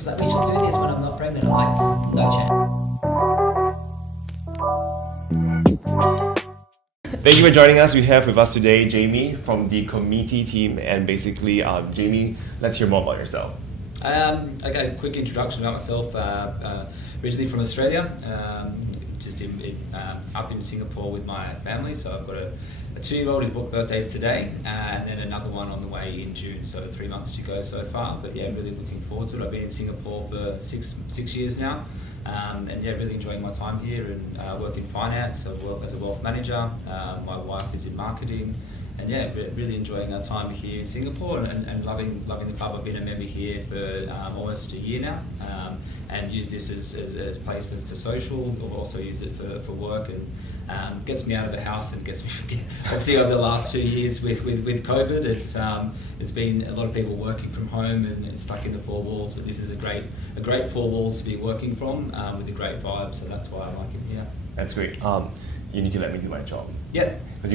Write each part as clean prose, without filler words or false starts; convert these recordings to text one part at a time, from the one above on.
She's like, we should do this when I'm not pregnant. I'm like, no chance. Thank you for joining us. We have with us today Jamie from the committee team, and basically, Jamie, let's hear more about yourself. Okay, quick introduction about myself. Originally from Australia, up in Singapore with my family. So I've got a 2-year-old whose birthday's today, and then another one on the way in June. So 3 months to go so far. But yeah, really looking forward to it. I've been in Singapore for six years now. And yeah, really enjoying my time here and work in finance. I work as a wealth manager. My wife is in marketing, and yeah, really enjoying our time here in Singapore and loving the club. I've been a member here for almost a year now, and use this as a place for social, or also use it for work, and gets me out of the house and gets me obviously over the last 2 years with COVID. It's been a lot of people working from home and stuck in the 4 walls, but this is a great 4 walls to be working from, with a great vibe. So that's why I like it here. That's great. You need to let me do my job. Yeah. Because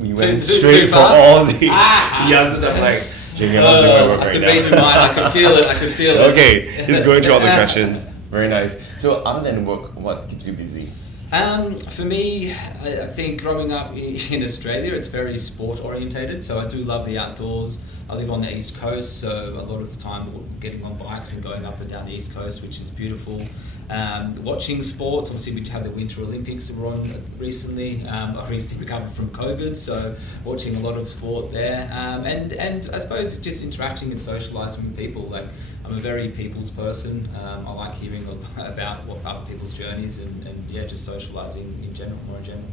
we went straight for all the answers. I'm like, Jamie, I'm not doing my work right now. I could read your mind. I could feel it. Okay, he's going through all the questions. Very nice. So other than work, what keeps you busy? For me, I think growing up in Australia, it's very sport orientated. So I do love the outdoors. I live on the East Coast, so a lot of time getting on bikes and going up and down the East Coast, which is beautiful. Watching sports, obviously we had the Winter Olympics that were on recently. I recently recovered from COVID, so watching a lot of sport there. And I suppose just interacting and socialising with people. Like, I'm a very people's person. I like hearing about what other people's journeys and yeah, just socialising in general, more in general.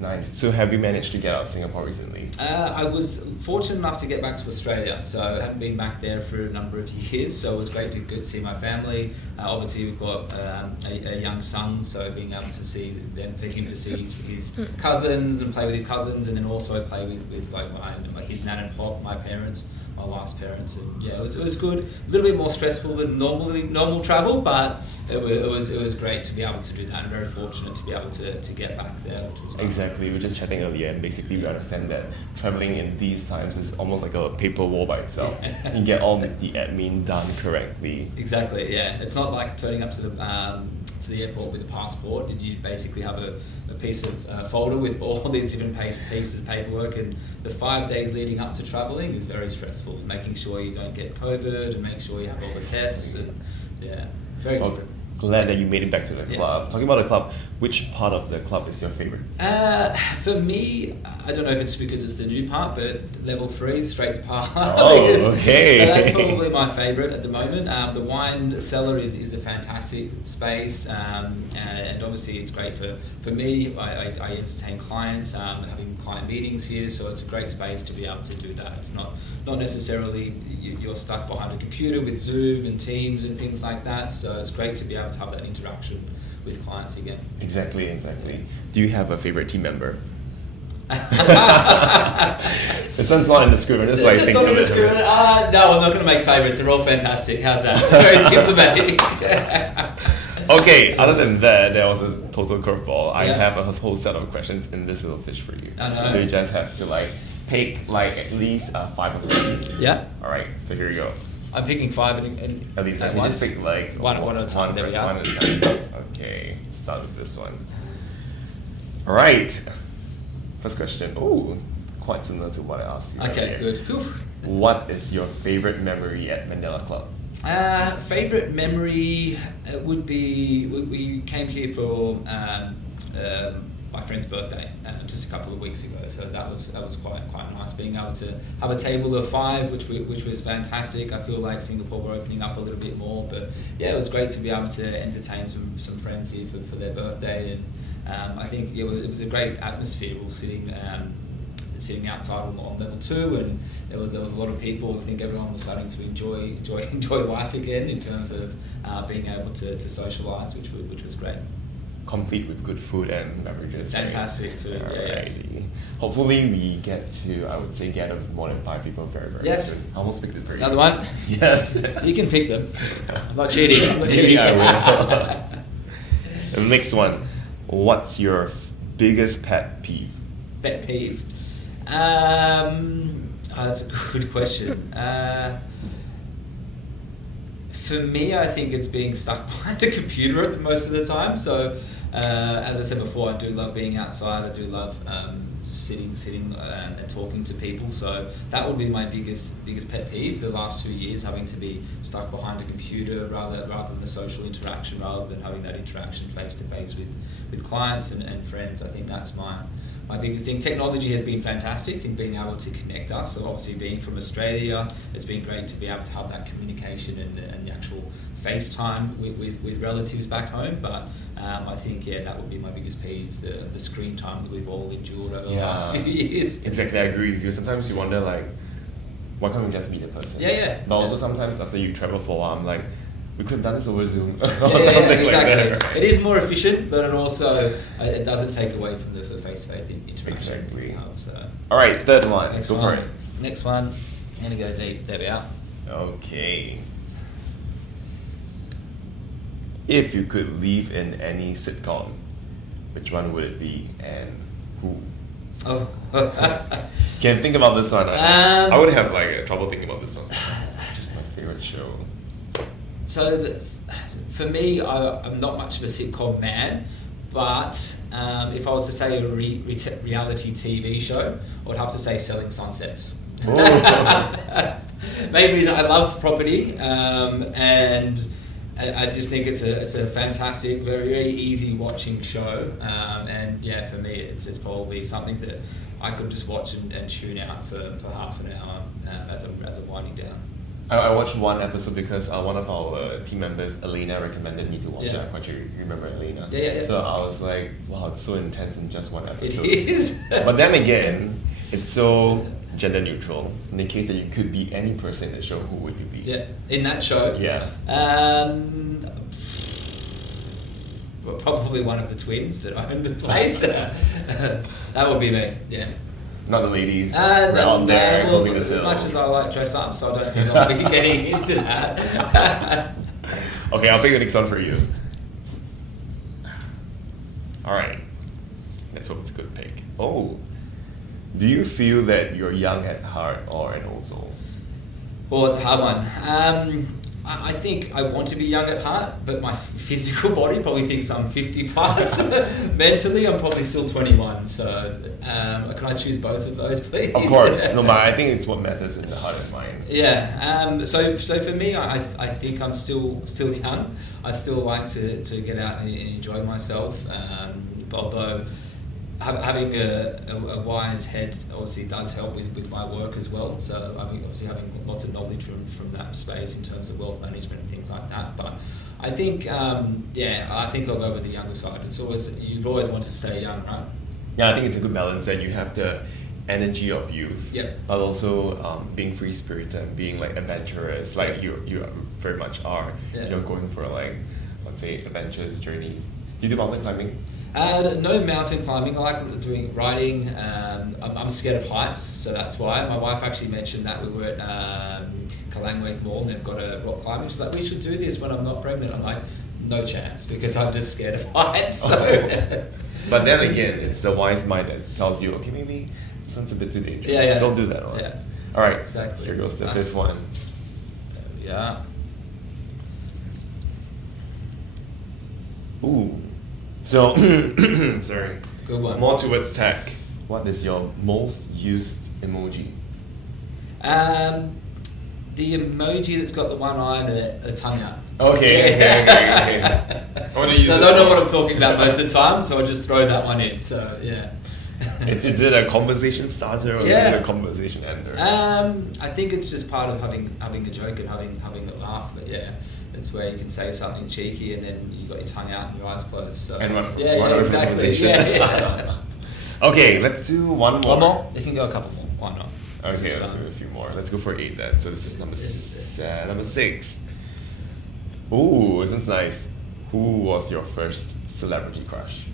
Nice. So have you managed to get out of Singapore recently? I was fortunate enough to get back to Australia, so I haven't been back there for a number of years, so it was great to see my family. Obviously we've got a young son, so being able to see them, for him to see his cousins and play with his cousins, and then also play with like his nan and pop, my parents, my wife's parents, and yeah, it was good. A little bit more stressful than normal travel, but it was great to be able to do that. I'm very fortunate to be able to get back there, which was nice. Exactly. We were just chatting earlier, and basically we understand that traveling in these times is almost like a paper war by itself. You get all the admin done correctly. Exactly. Yeah, it's not like turning up to the airport with a passport. You basically have a piece of folder with all these different pieces of paperwork, and the 5 days leading up to travelling is very stressful. Making sure you don't get COVID and make sure you have all the tests, and yeah, very different. Glad that you made it back to the club. Yes. Talking about the club, which part of the club is your favourite? For me, I don't know if it's because it's the new part, but level 3, straight to par. Oh, okay. So that's probably my favourite at the moment. The wine cellar is a fantastic space, and obviously it's great for me. I entertain clients, having client meetings here, so it's a great space to be able to do that. It's not necessarily you're stuck behind a computer with Zoom and Teams and things like that, so it's great to be able to have that interaction with clients again. Exactly. Do you have a favourite team member? This one's not in the script. I'm just like thinking of it. No, I'm not going to make favourites. They're all fantastic. How's that? Very diplomatic. Okay, other than that, there was a total curveball. I have a whole set of questions in this little fish for you. Oh, no. So you just have to pick at least 5 of them. Yeah. All right. So here you go. I'm picking 5 and at least you just pick one at a time. There we go. One at a time. Okay. Let's start with this one. All right. First question. Oh, quite similar to what I asked you. Okay, earlier. good. Whew. What is your favorite memory at Mandela Club? Favorite memory would be we came here for my friend's birthday just a couple of weeks ago, so that was quite nice being able to have a table of 5, which was fantastic. I feel like Singapore were opening up a little bit more, but yeah, it was great to be able to entertain some friends here for their birthday, and I think it was a great atmosphere. We were sitting outside on level 2, and there was a lot of people. I think everyone was starting to enjoy life again in terms of being able to socialise, which was great. Complete with good food and beverages. Fantastic food. Yeah. Hopefully we get to, I would say, gather more than 5 people very soon. I almost picked it for you. Another one? Yes. You can pick them. I'm not cheating. Maybe I will. The next one. What's your biggest pet peeve? Pet peeve? That's a good question. For me, I think it's being stuck behind a computer most of the time. So, as I said before, I do love being outside. I do love sitting and talking to people. So that would be my biggest pet peeve. The last 2 years, having to be stuck behind a computer rather than the social interaction, rather than having that interaction face to face with clients and friends. I think that's my biggest thing. Technology has been fantastic in being able to connect us. So obviously being from Australia, it's been great to be able to have that communication and the actual FaceTime with relatives back home. But I think, that would be my biggest peeve, the screen time that we've all endured over the last few years. Exactly, I agree with you. Sometimes you wonder, like, why can't we just meet a person? Yeah. But also sometimes after you travel for a while, I'm like, we could have done this over Zoom. Yeah, exactly. Like that, right? It is more efficient, but it doesn't take away from the face-to-face interaction. Exactly. So. All right, third one. Next Go one. for it. Next one. I'm gonna go deep. There we are. Okay. If you could live in any sitcom, which one would it be and who? Oh. Can think about this one. I would have like trouble thinking about this one. It's just my favorite show. So for me, I'm not much of a sitcom man, but if I was to say a reality TV show, I would have to say Selling Sunsets. Main reason, I love property, and I just think it's a fantastic, very, very easy watching show, and for me it's probably something that I could just watch and tune out for half an hour as I'm winding down. I watched one episode because one of our team members, Elena, recommended me to watch it. I'm quite sure you remember Elena. Yeah. So I was like, wow, it's so intense in just one episode. It is. But then again, it's so gender neutral. In the case that you could be any person in the show, who would you be? Yeah, in that show? Yeah. Well, probably one of the twins that own the place. That would be me, yeah. Not the ladies. No, there, well, closing the as sales. much as I like dress up, so I don't think I'll be getting into that. Okay, I'll pick the next one for you. Alright. Let's hope it's a good pick. Oh. Do you feel that you're young at heart or an old soul? Well, it's a hard one. I think I want to be young at heart, but my physical body probably thinks I'm 50 plus. Mentally, I'm probably still 21. So, can I choose both of those, please? Of course. No, but I think it's what matters in the heart and mind. Yeah. So for me, I think I'm still young. I still like to get out and enjoy myself. Although having a wise head obviously does help with my work as well. So I mean, obviously having lots of knowledge from that space in terms of wealth management and things like that. But I think I think I'll go with the younger side. It's always, you'd always want to stay young, right? Yeah, I think it's a good balance that you have the energy of youth, but also being free spirited and being like adventurous, like you very much are. You know, going for like, let's say, adventures, journeys. Do you do mountain climbing? No mountain climbing. I like doing riding. I'm scared of heights, so that's why. My wife actually mentioned that we were at Kalangwake Mall and they've got a rock climbing. She's like, we should do this when I'm not pregnant. I'm like, no chance, because I'm just scared of heights. So. But then again, it's the wise mind that tells you, okay, maybe this one's a bit too dangerous. Yeah. Don't do that one. Yeah. All right. Exactly. Here goes the fifth one. Yeah. Ooh. So, sorry. Good one. More towards tech. What is your most used emoji? The emoji that's got the one eye and the tongue out. Okay. I want to use. I don't know what I'm talking about most of the time, so I'll just throw that one in. So yeah. Is it a conversation starter or is it a conversation ender? I think it's just part of having a joke and having a laugh. But yeah, it's where you can say something cheeky and then you got your tongue out and your eyes closed. So and run exactly. conversation. Yeah. Okay, let's do one more. One more? You can go a couple more. Why not? Okay, let's do a few more. Let's go for 8 then. So this is number 6. Ooh, this is nice. Who was your first celebrity crush?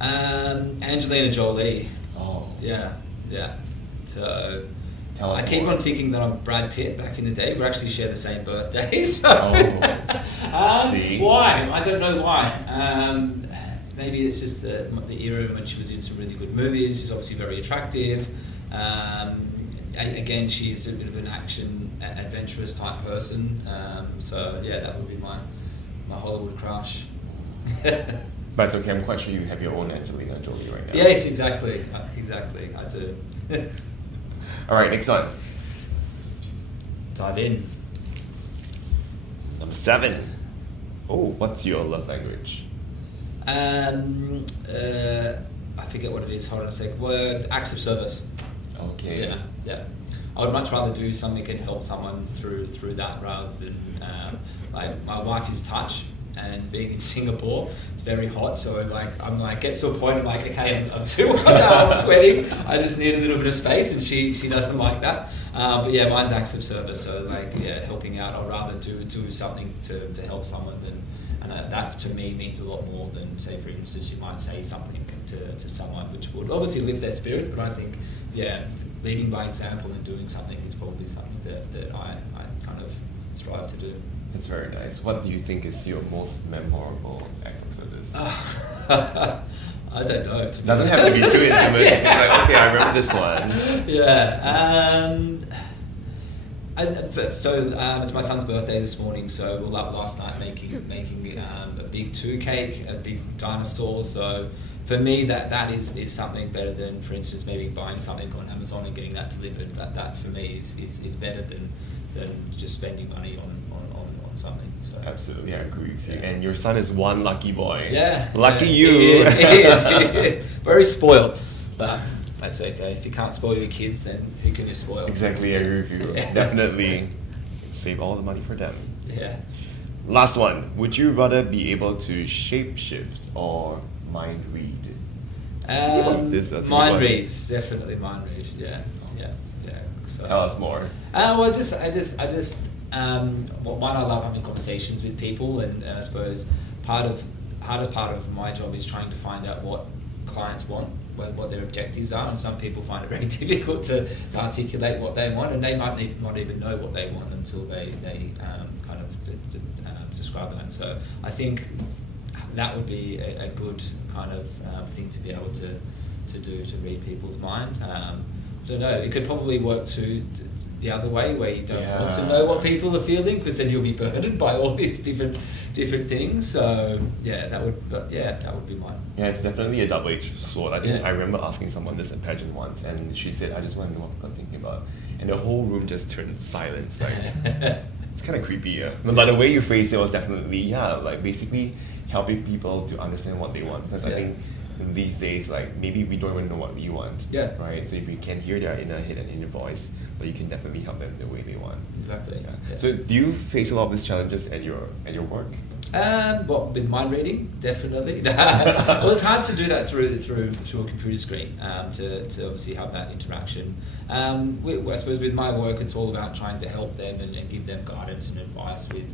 Angelina Jolie. Oh. Yeah. So Tell us I keep more. on thinking that I'm Brad Pitt back in the day. We actually share the same birthday. So. See? Why? I don't know why. Maybe it's just the era when she was in some really good movies. She's obviously very attractive. again, she's a bit of an action, adventurous type person. So yeah, that would be my Hollywood crush. But it's okay, I'm quite sure you have your own Angelina Jolie right now. Yes, exactly, I do. Alright, next one. Dive in. Number 7. Oh, what's your love language? I forget what it is, hold on a sec. Word, acts of service. Okay. Yeah. I would much rather do something and help someone through that rather than like my wife is touch, and being in Singapore it's very hot, so I'm gets to a point I'm like, okay, I'm too hot now, I'm sweating, I just need a little bit of space, and she doesn't like that. But yeah, mine's acts of service, so helping out. I'd rather do something to help someone than, and that to me means a lot more than, say, for instance, you might say something to someone which would obviously lift their spirit, but I think leading by example and doing something is probably something that I kind of strive to do. That's very nice. What do you think is your most memorable act of service? I don't know. Doesn't have to be too intimate. Like, okay, I remember this one. Yeah. It's my son's birthday this morning, so we were up last night making a big 2 cake, a big dinosaur. So for me, that is something better than, for instance, maybe buying something on Amazon and getting that delivered. That for me is better than just spending money on something. So absolutely, I agree with you. And your son is one lucky boy. Yeah. Lucky you. He is. Very spoiled. But that's okay. If you can't spoil your kids, then who can you spoil? Exactly, I agree with you. Definitely save all the money for them. Yeah. Last one. Would you rather be able to shapeshift or mind read? Mind read. Definitely mind read. Yeah. So, tell us more. Well, I just one, I love having conversations with people, and I suppose hardest part of my job is trying to find out what clients want, what their objectives are, and some people find it very difficult to articulate what they want, and they might not even know what they want until they kind of describe that. So I think that would be a good kind of thing to be able to do, to read people's mind. I don't know, it could probably work too the other way, where you don't want to know what people are feeling, because then you'll be burdened by all these different things. So that would be mine. Yeah, it's definitely a double-edged sword. I think I remember asking someone this in pageant once, and she said, I just want to know what people are thinking about, and the whole room just turned silent. Like it's kind of creepy. Yeah, but the way you phrased it was definitely basically helping people to understand what they want, because I think in these days, like, maybe we don't even know what we want. Yeah. Right. So if you can hear their inner head and inner voice, but you can definitely help them the way they want. Exactly. Yeah. So do you face a lot of these challenges at your work? With mind reading, definitely. Well, it's hard to do that through a computer screen, to obviously have that interaction. I suppose with my work, it's all about trying to help them and give them guidance and advice with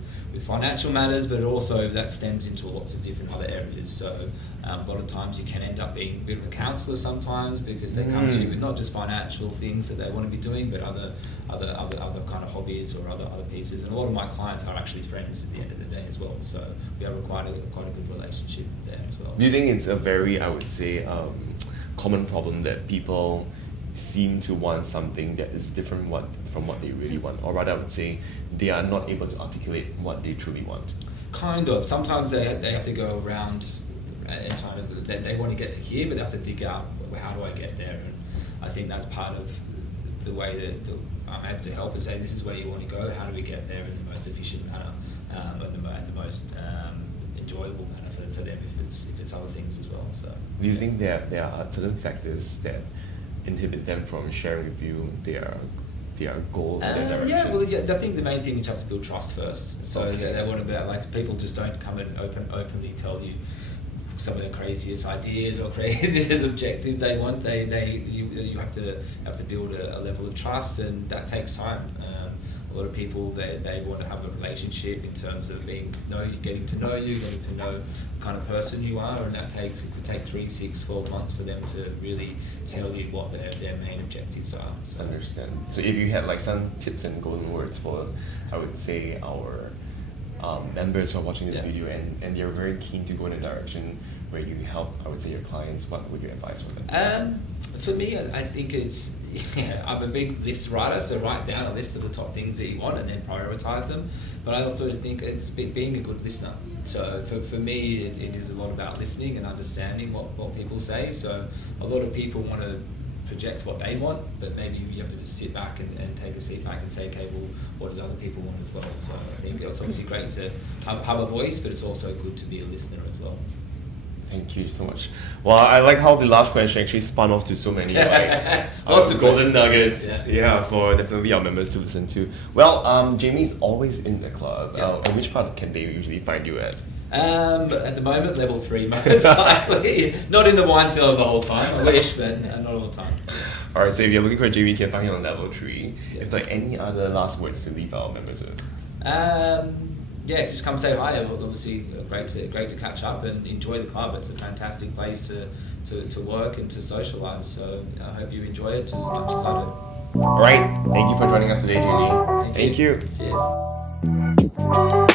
financial matters, but also that stems into lots of different other areas. So a lot of times you can end up being a bit of a counsellor sometimes, because they come to you with not just financial things that they want to be doing, but other kind of hobbies or other pieces. And a lot of my clients are actually friends at the end of the day as well. So we have quite a good relationship there as well. Do you think it's a very, I would say, common problem that people seem to want something that is different from what they really want, or rather I would say they are not able to articulate what they truly want? Kind of. Sometimes they have to go around and kind of they want to get to here, but they have to dig out, how do I get there? And I think that's part of the way that I'm able to help, is say, this is where you want to go, how do we get there in the most efficient manner, and the most enjoyable manner for them, if it's other things as well. So do you think there are certain factors that inhibit them from sharing with you their goals and their directions? I think the main thing is you have to build trust first. So they want about, like, people just don't come and openly tell you some of the craziest ideas or craziest objectives they want. You have to build a level of trust, and that takes time. A lot of people they want to have a relationship in terms of getting to know you, getting to know the kind of person you are, and it could take 3, 6, 12 months for them to really tell you what their main objectives are. So. Understand. So if you had like some tips and golden words for, I would say, our members who are watching this video and they're very keen to go in a direction where you help, I would say, your clients, what would you advise for them? For me, I think it's, I'm a big list writer, so write down a list of the top things that you want and then prioritize them. But I also just think it's being a good listener. So for me, it is a lot about listening and understanding what people say. So a lot of people want to project what they want, but maybe you have to just sit back and take a seat back and say, okay, well, what does other people want as well? So I think it's obviously great to have a voice, but it's also good to be a listener as well. Thank you so much. Well, I like how the last question actually spun off to so many lots of golden nuggets. Yeah, for definitely our members to listen to. Well, Jamie's always in the club. And which part can they usually find you at? At the moment, level 3 most likely. Not in the wine cellar the whole time. I wish, but not all the time. Alright, so if you're looking for Jamie, you can find him on level 3. If like any other last words to leave our members with? Yeah, just come say hi. Obviously, great to catch up and enjoy the club. It's a fantastic place to work and to socialise. So I hope you enjoy it just as much as I do. Alright, thank you for joining us today, Jamie. Thank you. Cheers.